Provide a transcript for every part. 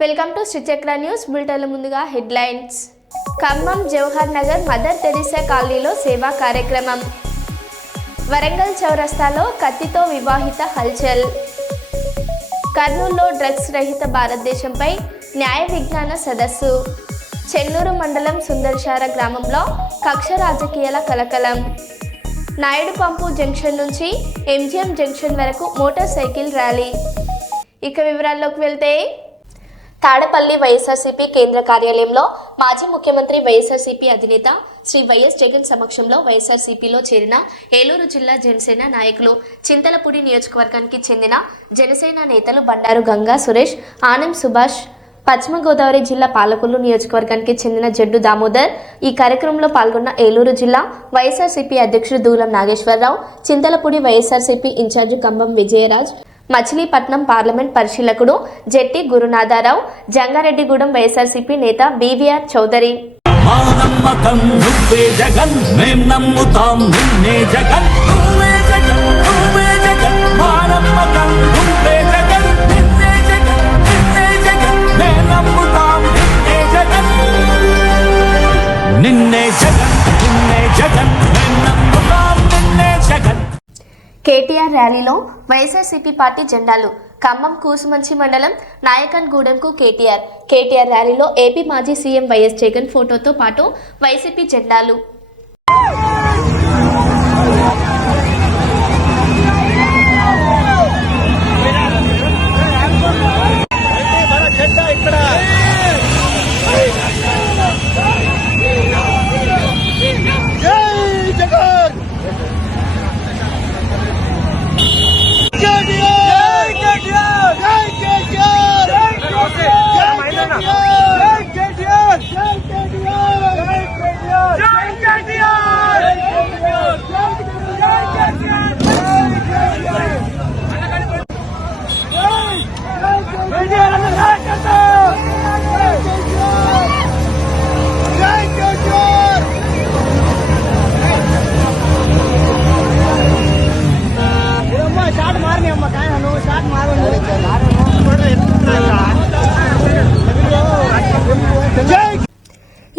Welcome to Sri Chakra news బులెటిన్ల ముందుగా headlines. Khammam Jawahar Nagar mother Teresa కాలనీలో సేవా కార్యక్రమం. వరంగల్ చౌరస్తాలో కత్తితో వివాహిత హల్చల్. కర్నూలులో డ్రగ్స్ రహిత భారతదేశంపై న్యాయ విజ్ఞాన సదస్సు. చెన్నూరు మండలం సుందర్శార గ్రామంలో కక్ష రాజకీయాల కలకలం. నాయుడు పంపు జంక్షన్ నుంచి ఎంజిఎం జంక్షన్ వరకు మోటార్ సైకిల్ ర్యాలీ. ఇక వివరాల్లోకి వెళ్తే తాడపల్లి వైఎస్ఆర్సీపీ కేంద్ర కార్యాలయంలో మాజీ ముఖ్యమంత్రి వైఎస్ఆర్సీపీ అధినేత శ్రీ వైఎస్ జగన్ సమక్షంలో వైఎస్ఆర్సీపీలో చేరిన ఏలూరు జిల్లా జనసేన నాయకులు చింతలపూడి నియోజకవర్గానికి చెందిన జనసేన నేతలు బండారు గంగా సురేష్ ఆనం సుభాష్ పశ్చిమ గోదావరి జిల్లా పాలకొల్లు నియోజకవర్గానికి చెందిన జడ్డు దామోదర్ ఈ కార్యక్రమంలో పాల్గొన్న ఏలూరు జిల్లా వైఎస్ఆర్సీపీ అధ్యక్షుడు Dulam Nageswararao Chintalapudi YSRCP incharge Kambam Vijayaraj Machilipatnam parliament పరిశీలకుడు Jetti Gurunatha Rao Jangareddygudem YSRCP నేత బీవీఆర్ చౌదరి. మా నమ్మకం నువ్వే జగన్ మేం నమ్ముతాం నిన్నే జగన్. నువ్వే జగన్ నువ్వే జగన్. మా నమ్మకం నువ్వే జగన్ నిన్నే జగన్ నిన్నే జగన్. మేం నమ్ముతాం నిన్నే జగన్. నిన్నే జగన్ నిన్నే జగన్. మేం నమ్ముతాం నిన్నే జగన్. కేటీఆర్ ర్యాలీలో వైఎస్ఆర్సీపీ పార్టీ జెండాలు. ఖమ్మం కూసుమంచి మండలం నాయకన్ గూడెంకు కేటీఆర్. కేటీఆర్ ర్యాలీలో ఏపీ మాజీ సీఎం వైఎస్ జగన్ ఫోటోతో పాటు వైసీపీ జెండాలు.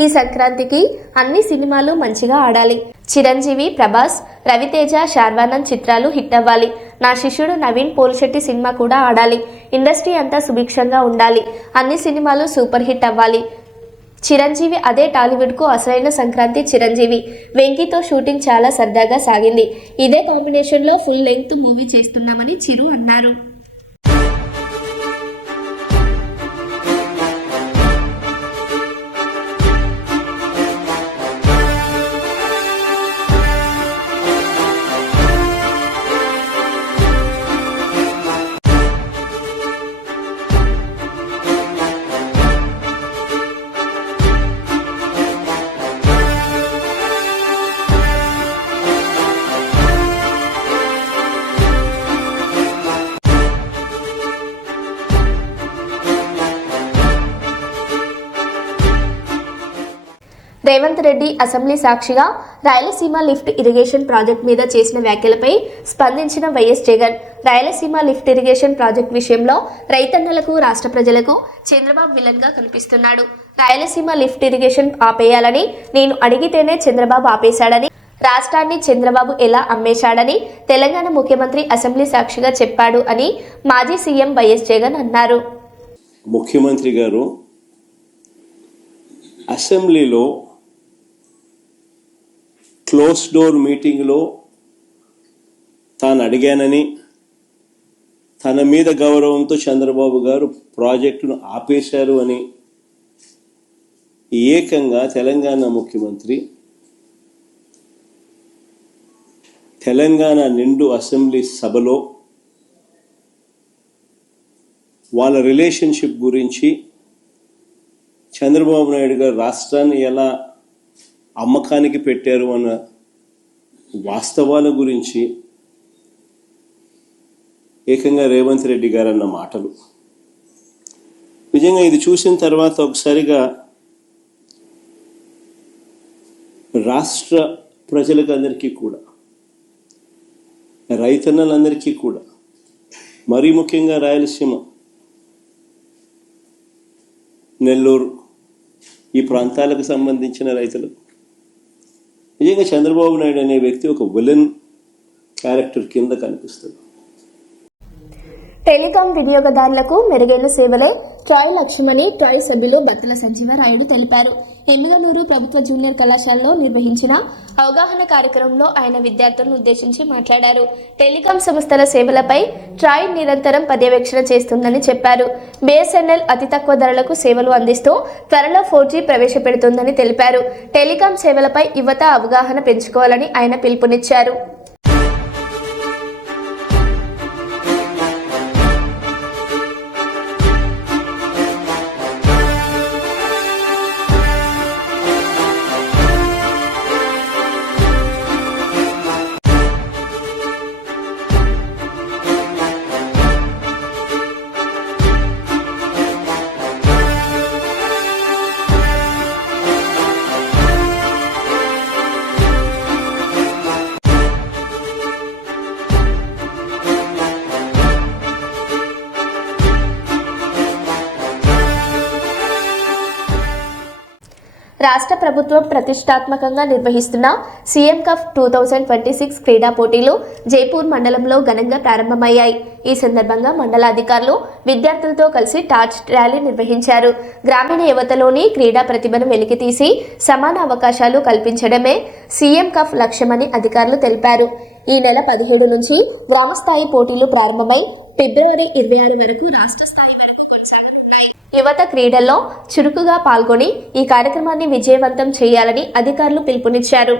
ఈ సంక్రాంతికి అన్ని సినిమాలు మంచిగా ఆడాలి. చిరంజీవి ప్రభాస్ రవితేజ శార్వానంద్ చిత్రాలు హిట్ అవ్వాలి. నా శిష్యుడు నవీన్ పోల్శెట్టి సినిమా కూడా ఆడాలి. ఇండస్ట్రీ అంతా సుభిక్షంగా ఉండాలి. అన్ని సినిమాలు సూపర్ హిట్ అవ్వాలి. చిరంజీవి అదే టాలీవుడ్కు అసలైన సంక్రాంతి చిరంజీవి. వెంకీతో షూటింగ్ చాలా సరదాగా సాగింది. ఇదే కాంబినేషన్లో ఫుల్ లెంగ్త్ మూవీ చేస్తున్నామని చిరు అన్నారు. రేవంత్ రెడ్డి అసెంబ్లీ సాక్షిగా రాయలసీమ లిఫ్ట్ ఇరిగేషన్ ప్రాజెక్ట్ మీద చేసిన వ్యాఖ్యలపై స్పందించిన YS Jagan Rayalaseema lift irrigation project విషయంలో రైతన్నలకు రాష్ట్ర ప్రజలకు చంద్రబాబు విలన్గా కనిపిస్తున్నాడు. రాయలసీమ లిఫ్ట్ ఇరిగేషన్ ఆపేయాలని నేను అడిగితేనే చంద్రబాబు ఆపేశాడని రాష్ట్రాన్ని చంద్రబాబు ఎలా అమ్మేశాడని తెలంగాణ ముఖ్యమంత్రి అసెంబ్లీ సాక్షిగా చెప్పాడు అని మాజీ సీఎం వైఎస్ జగన్ అన్నారు. ముఖ్యమంత్రి గారు అసెంబ్లీలో క్లోజ్ డోర్ మీటింగ్లో తాను అడిగానని తన మీద గౌరవంతో చంద్రబాబు గారు ప్రాజెక్టును ఆపేశారు అని ఏకంగా తెలంగాణ ముఖ్యమంత్రి తెలంగాణ నిండు అసెంబ్లీ సభలో వాళ్ళ రిలేషన్షిప్ గురించి చంద్రబాబు నాయుడు గారు రాష్ట్రాన్ని ఎలా అమ్మకానికి పెట్టారు అన్న వాస్తవాల గురించి ఏకంగా రేవంత్ రెడ్డి గారు అన్న మాటలు. నిజంగా ఇది చూసిన తర్వాత ఒకసారిగా రాష్ట్ర ప్రజలకు అందరికీ కూడా రైతన్నలందరికీ కూడా మరీ ముఖ్యంగా రాయలసీమ నెల్లూరు ఈ ప్రాంతాలకు సంబంధించిన రైతులు నిజంగా చంద్రబాబు నాయుడు అనే వ్యక్తి ఒక విలన్ క్యారెక్టర్ కింద కనిపిస్తుంది టెలికాం వినియోగదారులకు మెరుగైన సేవలే. ట్రాయ్ లక్ష్మణి ట్రాయ్ సభ్యులు బత్తల సంజీవరాయుడు తెలిపారు. ఎమ్మిగనూరు ప్రభుత్వ జూనియర్ కళాశాలలో నిర్వహించిన అవగాహన కార్యక్రమంలో ఆయన విద్యార్థులను ఉద్దేశించి మాట్లాడారు. టెలికాం సంస్థల సేవలపై ట్రాయ్ నిరంతరం పర్యవేక్షణ చేస్తుందని చెప్పారు. బిఎస్ఎన్ఎల్ అతి తక్కువ ధరలకు సేవలు అందిస్తూ త్వరలో ఫోర్ జీ ప్రవేశపెడుతుందని తెలిపారు. టెలికాం సేవలపై యువత అవగాహన పెంచుకోవాలని ఆయన పిలుపునిచ్చారు. ప్రభుత్వం ప్రతిష్టాత్మకంగా నిర్వహిస్తున్న CM cup two thousand twenty six క్రీడా పోటీలు జైపూర్ మండలంలో ఘనంగా ప్రారంభమయ్యాయి. ఈ సందర్భంగా మండలాధికారులు విద్యార్థులతో కలిసి టార్చ్ ర్యాలీ నిర్వహించారు. గ్రామీణ యువతలోని క్రీడా ప్రతిభను వెలికితీసి సమాన అవకాశాలు కల్పించడమే సీఎం కప్ లక్ష్యమని అధికారులు తెలిపారు. ఈ నెల పదిహేడు నుంచి గ్రామస్థాయి పోటీలు ప్రారంభమై ఫిబ్రవరి ఇరవై ఆరు వరకు రాష్ట్ర స్థాయి వరకు యువత క్రీడల్లో చురుకుగా పాల్గొని ఈ కార్యక్రమాన్ని విజయవంతం చేయాలని అధికారులు పిలుపునిచ్చారు.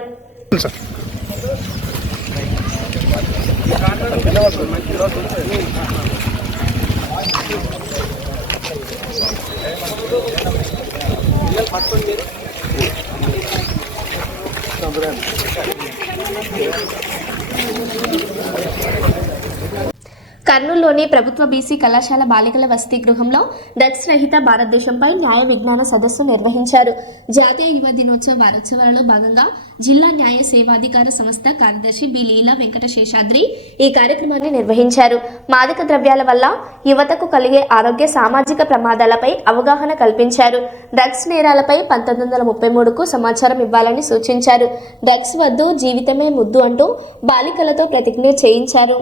కర్నూలులోని ప్రభుత్వ బీసీ కళాశాల బాలికల వసతి గృహంలో డ్రగ్స్ రహిత భారతదేశంపై న్యాయ విజ్ఞాన సదస్సు నిర్వహించారు. జాతీయ యువ దినోత్సవ వారోత్సవాలలో భాగంగా జిల్లా న్యాయ సేవాధికార సంస్థ కార్యదర్శి బి. లీలా వెంకట శేషాద్రి ఈ కార్యక్రమాన్ని నిర్వహించారు. మాదక ద్రవ్యాల వల్ల యువతకు కలిగే ఆరోగ్య సామాజిక ప్రమాదాలపై అవగాహన కల్పించారు. డ్రగ్స్ నేరాలపై పంతొమ్మిది వందల ముప్పై మూడుకు సమాచారం ఇవ్వాలని సూచించారు. డ్రగ్స్ వద్దు జీవితమే ముద్దు అంటూ బాలికలతో ప్రతిజ్ఞ చేయించారు.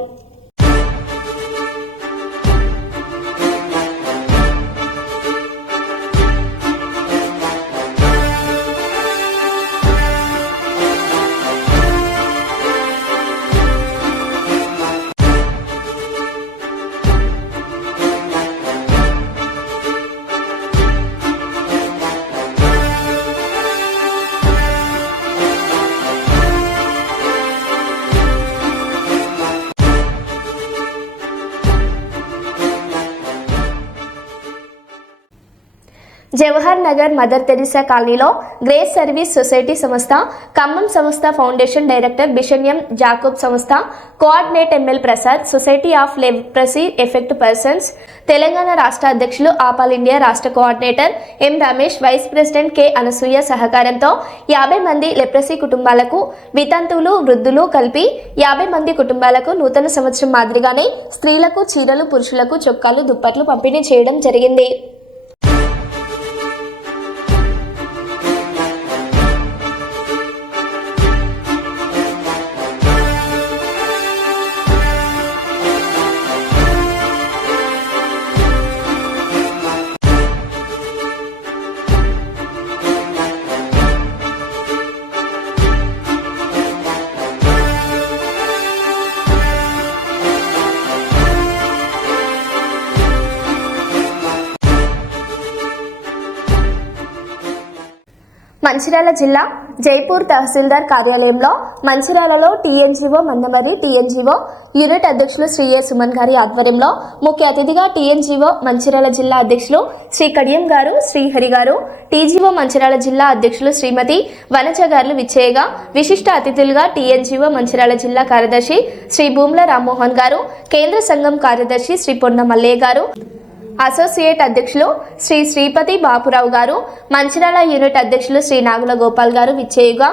జవహర్ నగర్ మదర్ తెరిసా కాలనీలో గ్రేస్ సర్వీస్ సొసైటీ సంస్థ ఖమ్మం సంస్థ ఫౌండేషన్ డైరెక్టర్ బిషన్యం జాకోబ్ సంస్థ coordinate ML Prasad society of leprosy effect persons Telangana రాష్ట్ర అధ్యక్షులు ఆపాల్ ఇండియా రాష్ట్ర coordinator M Ramesh vice president K Anasuya సహకారంతో యాభై మంది లెప్రసీ కుటుంబాలకు వితంతువులు వృద్ధులు కలిపి యాభై మంది కుటుంబాలకు నూతన సంవత్సరం మాదిరిగానే స్త్రీలకు చీరలు పురుషులకు చొక్కాలు దుప్పట్లు పంపిణీ చేయడం జరిగింది. మంచిర్యాల జిల్లా జైపూర్ తహసీల్దార్ కార్యాలయంలో మంచిర్యాలలో టీఎన్జీఓ మందమరి టీఎన్జీఓ యూనిట్ అధ్యక్షులు శ్రీ ఏ సుమన్ గారి ఆధ్వర్యంలో ముఖ్య అతిథిగా టీఎన్జీఓ మంచిర్యాల జిల్లా అధ్యక్షులు శ్రీ కడియం గారు శ్రీహరి గారు టీజీఓ మంచిర్యాల జిల్లా అధ్యక్షులు శ్రీమతి వనజ గారు విచ్చేయగా విశిష్ట అతిథులుగా టీఎన్జీఓ మంచిర్యాల జిల్లా కార్యదర్శి శ్రీ భూముల రామ్మోహన్ గారు కేంద్ర సంఘం కార్యదర్శి శ్రీ పొన్న మల్లయ్య గారు అసోసియేట్ అధ్యక్షులు శ్రీ శ్రీపతి బాపురావు గారు మంచిర్యాల యూనిట్ అధ్యక్షులు శ్రీ నాగుల గోపాల్ గారు విచ్చేయుగా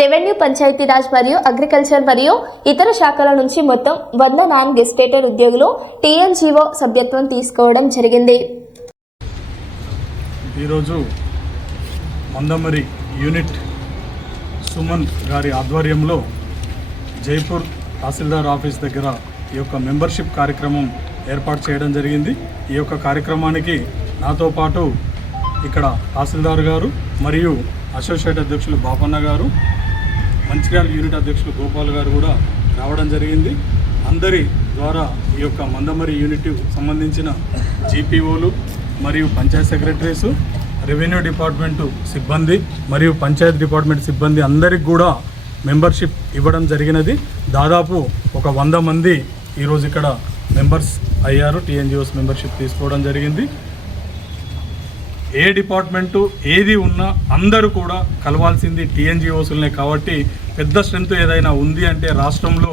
రెవెన్యూ పంచాయతీరాజ్ మరియు అగ్రికల్చర్ మరియు ఇతర శాఖల నుంచి మొత్తం వంద నాన్ గెస్టేటర్ ఉద్యోగులు టీఎన్జీఓ సభ్యత్వం తీసుకోవడం జరిగింది. ఈరోజు మందమరి యూనిట్ సుమన్ గారి ఆధ్వర్యంలో జైపూర్ తహసీల్దార్ ఆఫీస్ దగ్గర ఈ యొక్క మెంబర్షిప్ కార్యక్రమం ఏర్పాటు చేయడం జరిగింది. ఈ యొక్క కార్యక్రమానికి నాతో పాటు ఇక్కడ తహసీల్దార్ గారు మరియు అసోసియేట్ అధ్యక్షులు బాపన్న గారు మంచిర్యాల యూనిట్ అధ్యక్షులు గోపాల్ గారు కూడా రావడం జరిగింది. అందరి ద్వారా ఈ యొక్క మందమరి యూనిట్ సంబంధించిన జీపీఓలు మరియు పంచాయత్ సెక్రటరీసు రెవెన్యూ డిపార్ట్మెంటు సిబ్బంది మరియు పంచాయత్ డిపార్ట్మెంట్ సిబ్బంది అందరికి కూడా మెంబర్షిప్ ఇవ్వడం జరిగినది. దాదాపు ఒక వంద మంది ఈరోజు ఇక్కడ మెంబర్స్ అయ్యారు టీఎన్జిఓస్ మెంబర్షిప్ తీసుకోవడం జరిగింది. ఏ డిపార్ట్మెంటు ఏది ఉన్నా అందరూ కూడా కలవాల్సింది టీఎన్జిఓసులనే కాబట్టి పెద్ద స్ట్రెంత్ ఏదైనా ఉంది అంటే రాష్ట్రంలో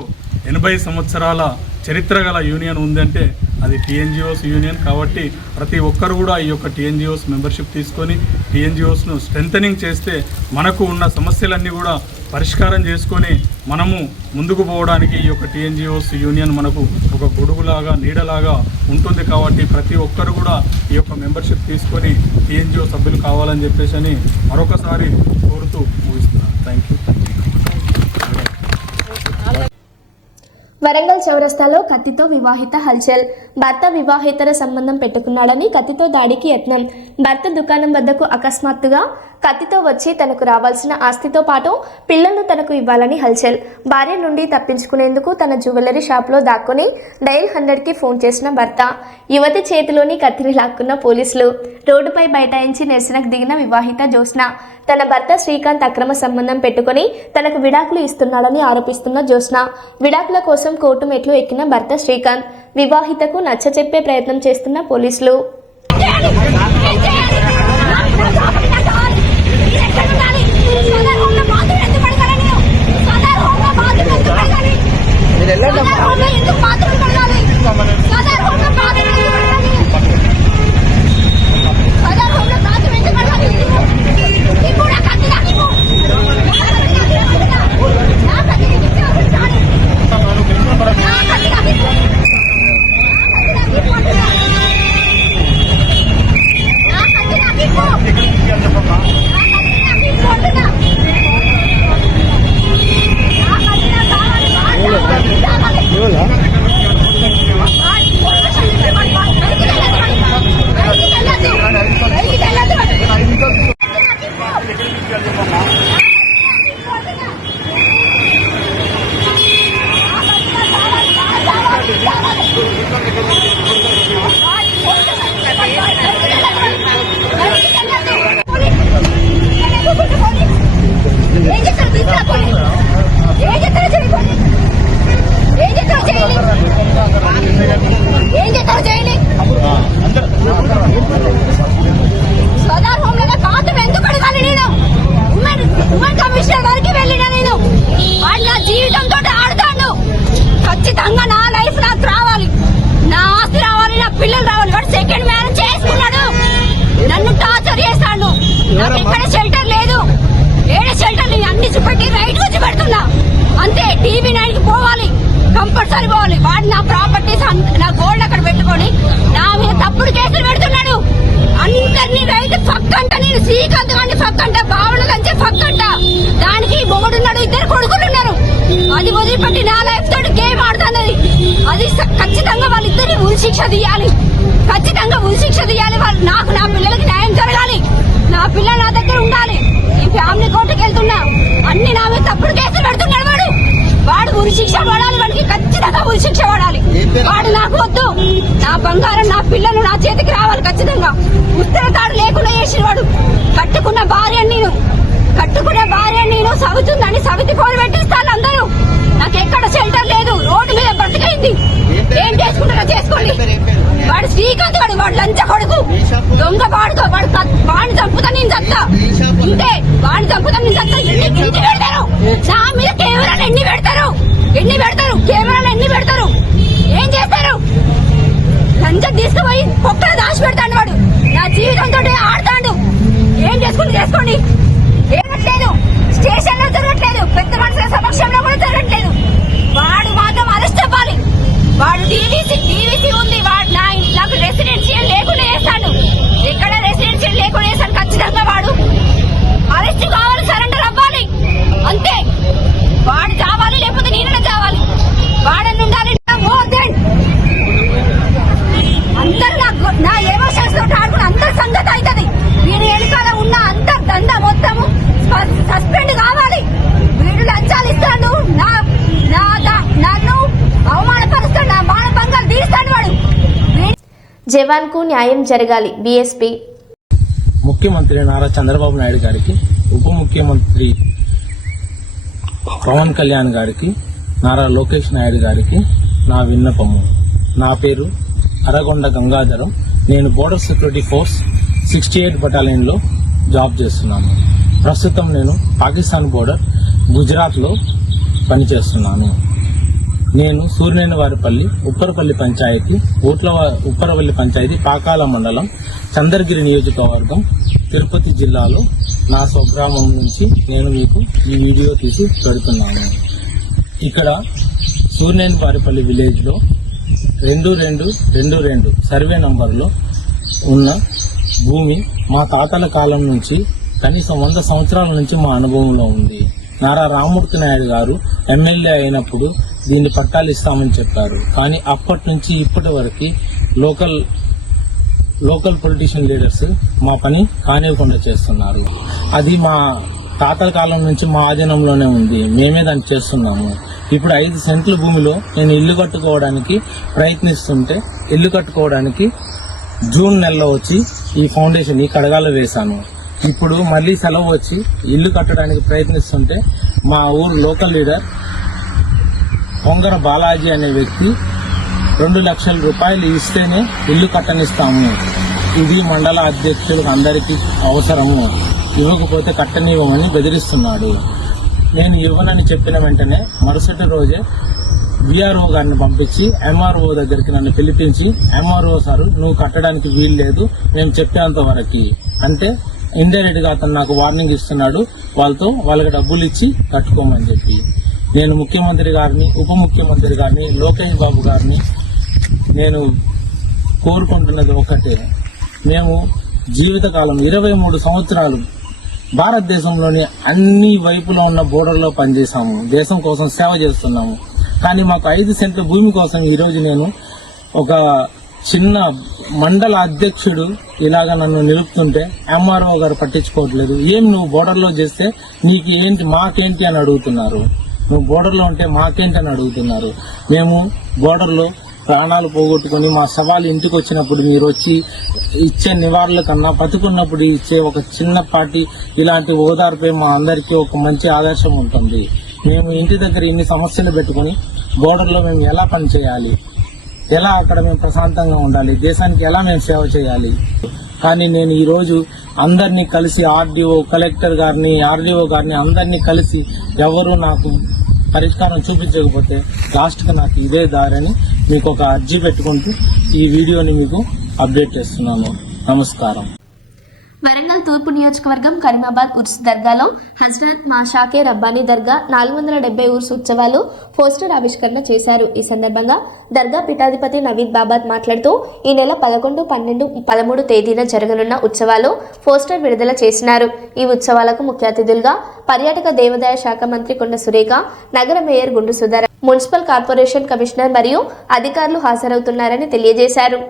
ఎనభై సంవత్సరాల చరిత్ర గల యూనియన్ ఉందంటే అది టీఎన్జిఓస్ యూనియన్ కాబట్టి ప్రతి ఒక్కరు కూడా ఈ యొక్క టీఎన్జిఓస్ మెంబర్షిప్ తీసుకొని టీఎన్జిఓస్ను స్ట్రెంథనింగ్ చేస్తే మనకు ఉన్న సమస్యలన్నీ కూడా పరిష్కారం చేసుకొని మనము ముందుకు పోవడానికి ఈ యొక్క టీఎన్జిఓస్ యూనియన్ మనకు ఒక గొడుగులాగా నీడలాగా ఉంటుంది కాబట్టి ప్రతి ఒక్కరు కూడా ఈ యొక్క మెంబర్షిప్ తీసుకొని టీఎన్జిఓ సభ్యులు కావాలని చెప్పేసి అని మరొకసారి కోరుతూ ముగిస్తున్నాను. థ్యాంక్ యూ వరంగల్ చౌరస్తాలో కత్తితో వివాహిత హల్చల్. భర్త వివాహేతర సంబంధం పెట్టుకున్నాడని కత్తితో దాడికి యత్నం. భర్త దుకాణం వద్దకు అకస్మాత్తుగా కత్తితో వచ్చి తనకు రావాల్సిన ఆస్తితో పాటు పిల్లలను తనకు ఇవ్వాలని హల్చల్. భార్య నుండి తప్పించుకునేందుకు తన జ్యువెలరీ షాప్లో దాక్కుని డైల్ హండ్రెడ్కి ఫోన్ చేసిన భర్త. యువతి చేతిలోని కత్తిని లాక్కున్న పోలీసులు. రోడ్డుపై బైఠాయించి నిరసనకు దిగిన వివాహిత జ్యోత్స్న. తన భర్త శ్రీకాంత్ అక్రమ సంబంధం పెట్టుకుని తనకు విడాకులు ఇస్తున్నాడని ఆరోపిస్తున్న జ్యోత్స్న. విడాకుల కోసం కోర్టు మెట్లు ఎక్కిన భర్త శ్రీకాంత్ వివాహితకు నచ్చచెప్పే ప్రయత్నం చేస్తున్న పోలీసులు చేస్తారు తీసుకురా ఏం చేస్తారు చేయండి ఏం చేస్తారు చేయండి ఏం చేస్తారు చేయండి సోదార్ హోమ్లో కాదు ఎందుకు అడగాలి నేను ఉమెన్ ఉమెన్ కమిషనర్ వరకు వెళ్ళిన నేను వాడు నా జీవితంతో ఆడుతాడు ఖచ్చితంగా నా లైఫ్ నాకు రావాలి నా ఆస్తి రావాలి నా పిల్లలు రావాలి వాడు సెకండ్ మ్యారేజ్ చేసుకున్నాడు నన్ను టార్చర్ చేస్తాడు నాకు ఎక్కడ షెల్టర్ లేదు ఏడే షెల్టర్ అన్ని చూపెట్టి రైట్ వచ్చి పెడుతున్నా అంతే టీవీ నైన్కి పోవాలి కంపల్సరీ పోవాలి వాడు నా ప్రాపర్టీస్ నా గోల్డ్ అక్కడ పెట్టుకొని నా మీద తప్పుడు కేసులు పెడుతున్నాడు అందరినీ రైట్ పక్కంట నేను శ్రీకాంత్ గారిని పక్కంట బావన కంటే పక్కంట దానికి మొగుడున్నాడు ఇద్దరు కొడుకులు ఉన్నారు అది నా లైఫ్ తోటి గేమ్ ఆడుతున్నది అది స- ఖచ్చితంగా వాళ్ళిద్దరిని ఉరిశిక్ష తీయాలి. ఖచ్చితంగా ఉరిశిక్ష తీయాలి. వాళ్ళు నాకు నా పిల్లలకి న్యాయం జరగాలి. నా పిల్లలు నా దగ్గర ఉండాలి. ఈ ఫ్యామిలీ కోర్టుకి వెళ్తున్నా. అన్ని నా మీద తప్పుడు కేసులు పెడుతున్నాడు వాడు. వాడు ఉరిశిక్ష పడాలి. వాడికి ఖచ్చితంగా ఉరిశిక్ష పడాలి. వాడు నాకు వద్దు. నా బంగారం నా పిల్లలు నా చేతికి రావాలి ఖచ్చితంగా. ఉత్తర తాడు లేకుండా చేసిన వాడు. కట్టుకున్న భార్య నేను కట్టుకున్న భార్య నేను సవుతుందని సవితి పోలు పెట్టిస్తాను అందరూ. నాకు ఎక్కడ షెల్టర్ లేదు. రోడ్డు మీద బ్రతికైంది. ఏం చేసుకుంటారో చేసుకోండి. వాడు శ్రీకాంత్ వాడు వాడు లంచ కొడుకు. దొంగ వాడుకో వాడు వాడిని చంపుతా నేను చస్తా ఇంతే. వాడిని చంపుతా నేను చస్తా ఎన్ని పెడతారు నా మీద కెమెరాలు ఎన్ని పెడతారు? ఎన్ని పెడతారు? కెమెరాలు ఎన్ని పెడతారు? ఏం చేస్తారు? లంచం తీసుకుపోయి పొక్కలు దాచి పెడతాడు వాడు. నా జీవితంతో ఆడతాడు. ఏం చేసుకుని చేసుకోండి. వాడు డీవీసీ డీవీసీ ఉంది. వాడు నా నాకు రెసిడెన్షియల్ లేకుండా వేస్తాడు ఎక్కడ రెసిడెన్షియల్ లేకుండా వేస్తాడు ఖచ్చితంగా వాడు. అరెస్ట్ కావాలి సరెండర్ అవ్వాలి. అంతే. వాడు చావాలి లేకపోతే నేను చావాలి వాడని జవాన్కు న్యాయం జరగాలి. బీఎస్పీ. ముఖ్యమంత్రి నారా చంద్రబాబు నాయుడు గారికి ఉప ముఖ్యమంత్రి పవన్ కళ్యాణ్ గారికి నారా లోకేష్ నాయుడు గారికి నా విన్నపము. నా పేరు అరగొండ గంగాధరం. నేను border security force sixty eight బటాలియన్లో job చేస్తున్నాను. ప్రస్తుతం నేను పాకిస్తాన్ బోర్డర్ గుజరాత్లో పనిచేస్తున్నాను. నేను సూర్యనేని వారిపల్లి ఉప్పరపల్లి పంచాయతీ ఊట్ల ఉప్పరపల్లి పంచాయతీ పాకాల మండలం చంద్రగిరి నియోజకవర్గం తిరుపతి జిల్లాలో నా స్వగ్రామం నుంచి నేను మీకు ఈ వీడియో తీసి పెడుతున్నాను. ఇక్కడ సూర్యనేని వారిపల్లి విలేజ్లో రెండు రెండు రెండు రెండు సర్వే నంబర్లో ఉన్న భూమి మా తాతల కాలం నుంచి కనీసం వంద సంవత్సరాల నుంచి మా అనుభవంలో ఉంది. నారా రామూర్తి నాయుడు గారు ఎమ్మెల్యే అయినప్పుడు దీన్ని పట్టాలు ఇస్తామని చెప్పారు. కానీ అప్పటి నుంచి ఇప్పటి వరకు లోకల్ లోకల్ పొలిటీషియన్ లీడర్స్ మా పని కానివ్వకుండా చేస్తున్నారు. అది మా తాతల కాలం నుంచి మా ఆధీనంలోనే ఉంది. మేమే దాన్ని చేస్తున్నాము. ఇప్పుడు ఐదు సెంట్ల భూమిలో నేను ఇల్లు కట్టుకోవడానికి ప్రయత్నిస్తుంటే ఇల్లు కట్టుకోవడానికి జూన్ నెలలో వచ్చి ఈ ఫౌండేషన్ ఈ కడగాలో వేశాను. ఇప్పుడు మళ్ళీ సెలవు వచ్చి ఇల్లు కట్టడానికి ప్రయత్నిస్తుంటే మా ఊరు లోకల్ లీడర్ పొంగర బాలాజీ అనే వ్యక్తి రెండు లక్షల రూపాయలు ఇస్తేనే ఇల్లు కట్టనిస్తాము. ఇది మండల అధ్యక్షులకు అందరికీ అవసరము. ఇవ్వకపోతే కట్టనివ్వమని బెదిరిస్తున్నాడు. నేను ఇవ్వనని చెప్పిన వెంటనే మరుసటి రోజే విఆర్ఓ గారిని పంపించి ఎంఆర్ఓ దగ్గరికి నన్ను పిలిపించి ఎంఆర్ఓ సార్ నువ్వు కట్టడానికి వీలు లేదు మేము చెప్పేంత వరకు. అంటే ఇండైరెక్ట్గా అతను నాకు వార్నింగ్ ఇస్తున్నాడు వాళ్ళతో వాళ్ళకి డబ్బులు ఇచ్చి కట్టుకోమని చెప్పి. నేను ముఖ్యమంత్రి గారిని ఉప ముఖ్యమంత్రి గారిని లోకేష్ బాబు గారిని నేను కోరుకుంటున్నది ఒక్కటే. మేము జీవితకాలం ఇరవై మూడు సంవత్సరాలు భారతదేశంలోని అన్ని వైపులో ఉన్న బోర్డర్లో పనిచేసాము దేశం కోసం సేవ చేస్తున్నాము. కానీ మాకు ఐదు సెంట్ల భూమి కోసం ఈరోజు నేను ఒక చిన్న మండల అధ్యక్షుడు ఇలాగ నన్ను నిలుపుతుంటే ఎంఆర్ఓ గారు పట్టించుకోవట్లేదు. ఏం నువ్వు బోర్డర్లో చేస్తే నీకు ఏంటి మాకేంటి అని అడుగుతున్నారు. నువ్వు బోర్డర్లో ఉంటే మాకేంటని అడుగుతున్నారు. మేము బోర్డర్లో ప్రాణాలు పోగొట్టుకొని మా సవాలు ఇంటికి వచ్చినప్పుడు మీరు వచ్చి ఇచ్చే నివారణల కన్నా బతుకున్నప్పుడు ఇచ్చే ఒక చిన్నపాటి ఇలాంటి ఓదార్పై మా అందరికీ ఒక మంచి ఆదర్శం ఉంటుంది. మేము ఇంటి దగ్గర ఇన్ని సమస్యలు పెట్టుకొని బోర్డర్లో మేము ఎలా పనిచేయాలి? ఎలా అక్కడ మేము ప్రశాంతంగా ఉండాలి? దేశానికి ఎలా మేము సేవ చేయాలి? కానీ నేను ఈరోజు అందరినీ కలిసి ఆర్డీఓ కలెక్టర్ గారిని ఆర్డీఓ గారిని అందరినీ కలిసి ఎవరు నాకు పరిష్కారం చూపించకపోతే లాస్ట్కి నాకు ఇదే దారని మీకు ఒక అర్జీ పెట్టుకుంటూ ఈ వీడియోని మీకు అప్డేట్ చేస్తున్నాను. నమస్కారం. వరంగల్ తూర్పు నియోజకవర్గం కరీమాబాద్ ఉర్స్ దర్గాలో హజరత్ మా షాకే రబ్బానీ దర్గా నాలుగు వందల డెబ్బై ఉర్స్ ఉత్సవాలు పోస్టర్ ఆవిష్కరణ చేశారు. ఈ సందర్భంగా దర్గా పీఠాధిపతి నవీద్ బాబాద్ మాట్లాడుతూ ఈ నెల పదకొండు పన్నెండు పదమూడు తేదీన జరగనున్న ఉత్సవాలు పోస్టర్ విడుదల చేసినారు. ఈ ఉత్సవాలకు ముఖ్య అతిథులుగా పర్యాటక దేవాదాయ శాఖ మంత్రి కొండ సురేఖ నగర మేయర్ గుండు సుధార మున్సిపల్ కార్పొరేషన్ కమిషనర్ మరియు అధికారులు హాజరవుతున్నారని తెలియజేశారు.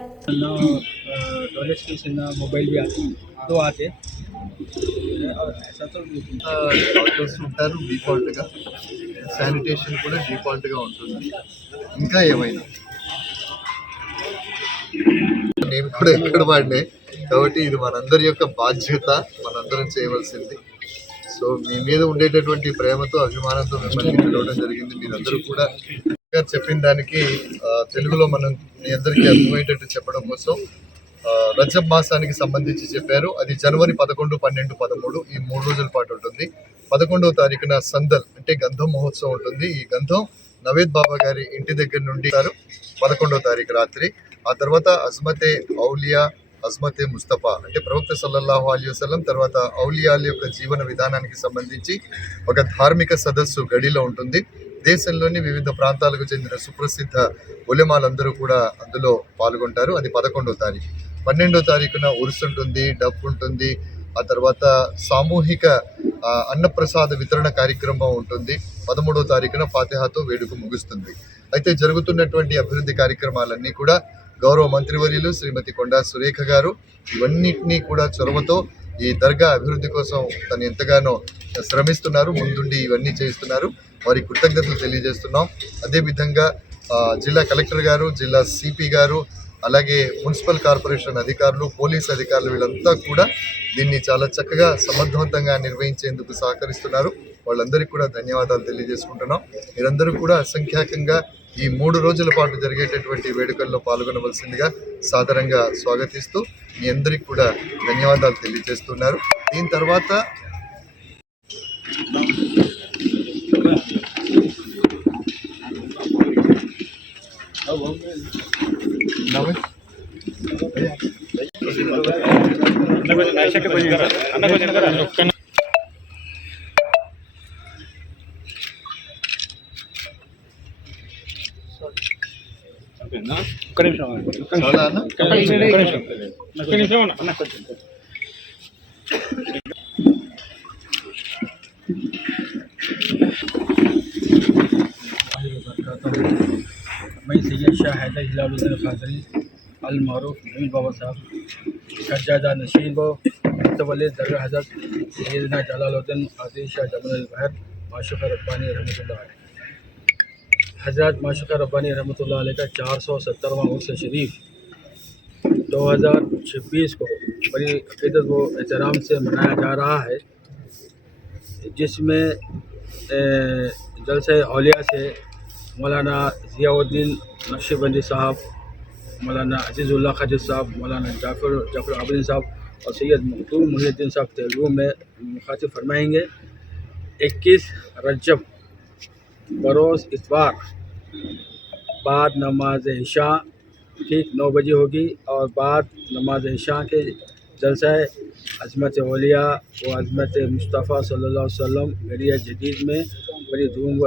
टॉयलेट स्किल्स इन मोबाइल भी आती दो आते और ऐसा तो డాక్టర్స్ ఉంటారు డిఫాల్ట్గా శానిటేషన్ కూడా డిఫాల్ట్గా ఉంటుంది ఇంకా ఏమైనా నేను కూడా ఎక్కడ వాడినే కాబట్టి ఇది మనందరి యొక్క బాధ్యత మనందరం చేయవలసింది సో మీ మీద ఉండేటటువంటి ప్రేమతో అభిమానంతో మిమ్మల్ని పిలవడం జరిగింది మీరందరూ కూడా గారు చెప్పిన దానికి ఆ, తెలుగులో మనం మీ అందరికీ అర్థమయ్యేటట్టు చెప్పడం కోసం ఆ, రజబ్ మాసానికి సంబంధించి చెప్పారు. అది జనవరి పదకొండు పన్నెండు పదమూడు ఈ మూడు రోజుల పాటు ఉంటుంది. పదకొండవ తారీఖున సందల్ అంటే గంధం మహోత్సవం ఉంటుంది. ఈ గంధం నవేద్ బాబా గారి ఇంటి దగ్గర నుండి పదకొండవ తారీఖు రాత్రి. ఆ తర్వాత అజ్మతే ఔలియా అజ్మతే ముస్తఫా అంటే ప్రవక్త సల్లల్లాహు అలీ వసలం తర్వాత ఔలియాల యొక్క జీవన విధానానికి సంబంధించి ఒక ధార్మిక సదస్సు గడిలో ఉంటుంది. దేశంలోని వివిధ ప్రాంతాలకు చెందిన సుప్రసిద్ధ ఉలెమాలందరూ కూడా అందులో పాల్గొంటారు. అది పదకొండవ తారీఖు. పన్నెండో తారీఖున ఉరుసుంటుంది డబ్బు ఉంటుంది ఆ తర్వాత సామూహిక అన్నప్రసాద వితరణ కార్యక్రమం ఉంటుంది. పదమూడో తారీఖున ఫాతిహాతో వేడుక ముగుస్తుంది. అయితే జరుగుతున్నటువంటి అభివృద్ధి కార్యక్రమాలన్నీ కూడా గౌరవ మంత్రివర్యులు శ్రీమతి కొండా సురేఖ గారు ఇవన్నిటినీ కూడా చొరవతో ఈ దర్గా అభివృద్ధి కోసం తను ఎంతగానో శ్రమిస్తున్నారు ముందుండి ఇవన్నీ చేస్తున్నారు వారి కృతజ్ఞతలు తెలియజేస్తున్నాం. అదేవిధంగా జిల్లా కలెక్టర్ గారు జిల్లా సిపి గారు అలాగే మున్సిపల్ కార్పొరేషన్ అధికారులు పోలీస్ అధికారులు వీళ్ళంతా కూడా దీన్ని చాలా చక్కగా సమర్థవంతంగా నిర్వహించేందుకు సహకరిస్తున్నారు. వాళ్ళందరికీ కూడా ధన్యవాదాలు తెలియజేసుకుంటున్నాం. మీరందరూ కూడా అసంఖ్యాకంగా ఈ మూడు రోజుల పాటు జరిగేటటువంటి వేడుకల్లో పాల్గొనవలసిందిగా సాదరంగా స్వాగతిస్తూ మీ అందరికీ కూడా ధన్యవాదాలు తెలియజేస్తున్నారు. దీని తర్వాత చాలా అన్న? میں سید شاہ حیدر ہلال الدین خاصری المعروف جمیل بابا صاحب، شہزادہ نشین و متولی درگاہ حضرت سیدنا جلال الدین قاضی شاہ جمل البحر معشوق ربانی رحمۃ اللہ علیہ۔ حضرت معشوق ربانی رحمۃ اللہ علیہ کا چار سو سترواں عرص شریف دو ہزار چھبیس کو بڑی عقیدت و احترام سے منایا جا رہا ہے، جس میں جلسہ اولیاء سے مولانا ضیاء الدین نقش بندی صاحب، مولانا عزیز اللہ خاجر صاحب، مولانا جعفر جعفر عابدین صاحب اور سید مختوم محی الدین صاحب تیلگو میں مخاطب فرمائیں گے۔ اکیس رجب، بروز اتوار، بعد نماز عشاء، ٹھیک نو بجے ہوگی اور بعد نماز عشاء کے جلسہ عظمت اولیاء و عظمت مصطفیٰ صلی اللہ علیہ وسلم میری جدید میں بڑی دھوم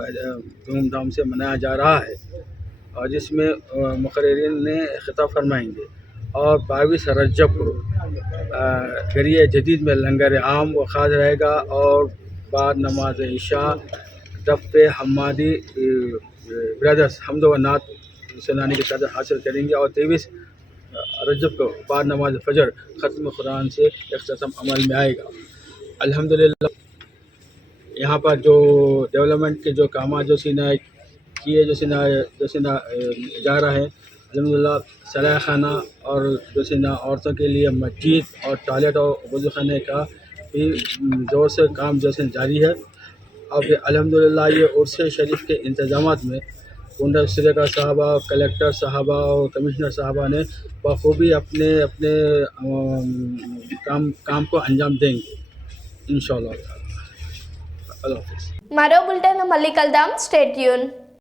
دھوم دھام سے منایا جا رہا ہے۔ اور جس میں مقررین نے خطاب فرمائیں گے۔ اور بائیس رجب کو گریہ جدید میں لنگر عام و خاص رہے گا۔ اور بعد نماز عشاء دفت حمادی برادرس حمد و نعت سنانے کی قدر حاصل کریں گے۔ اور تیویس رجب کو بعد نماز فجر ختم قرآن سے اختتام عمل میں آئے گا۔ الحمدللہ۔ یہاں پر جو ڈیولپمنٹ کے جو کامات جو سینا کیے جو سینا جو سینا جا رہا ہے، الحمد للہ سرائے خانہ اور جو سینا عورتوں کے لیے مسجد اور ٹوائلٹ اور وضو خانے کا بھی زور سے کام جو سین جاری ہے۔ اب الحمد للہ یہ عرص شریف کے انتظامات میں کنڈا سلیقہ صاحبہ کلیکٹر صاحبہ اور کمشنر صاحبہ نے بخوبی اپنے اپنے کام کام کو انجام دیں گے ان شاء اللہ మరో బులెటిన్ మళ్ళీ కలుద్దాం. స్టేట్ యూన్